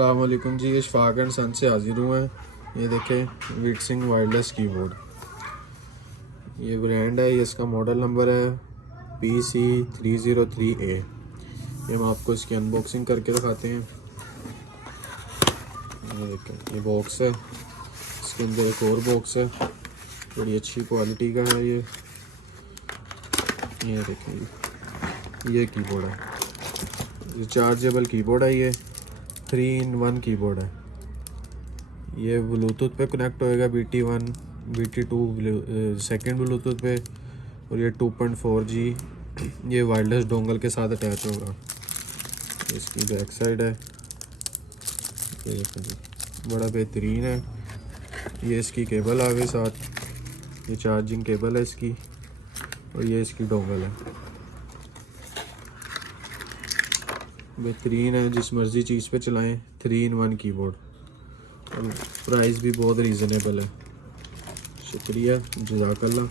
अस्सलामुअलैकुम जी, इशफाक एंड सन से हाजिर हुए हैं। ये देखें वीटसिंग वायरलेस कीबोर्ड, ये ब्रांड है, ये इसका मॉडल नंबर है PC303A। ये हम आपको इसकी अनबॉक्सिंग करके दिखाते हैं। ये देखें, ये बॉक्स है, इसके अंदर एक और बॉक्स है, बड़ी अच्छी क्वालिटी का है। ये देखें, ये कीबोर्ड है, रिचार्जेबल कीबोर्ड है। ये 3-in-1 कीबोर्ड है। ये ब्लूटूथ पे कनेक्ट होएगा, BT1 BT2 सेकेंड ब्लूटूथ पे, और ये 2.4G ये वायरलेस डोंगल के साथ अटैच होगा। इसकी बैक साइड है, ये देखो जी, बड़ा बेहतरीन है। ये इसकी केबल आ गई साथ, ये चार्जिंग केबल है इसकी, और ये इसकी डोंगल है। बेहतरीन है, जिस मर्ज़ी चीज़ पे चलाएं। 3-in-1 कीबोर्ड, और प्राइस भी बहुत रीज़नेबल है। शुक्रिया, जज़ाकल्लाह।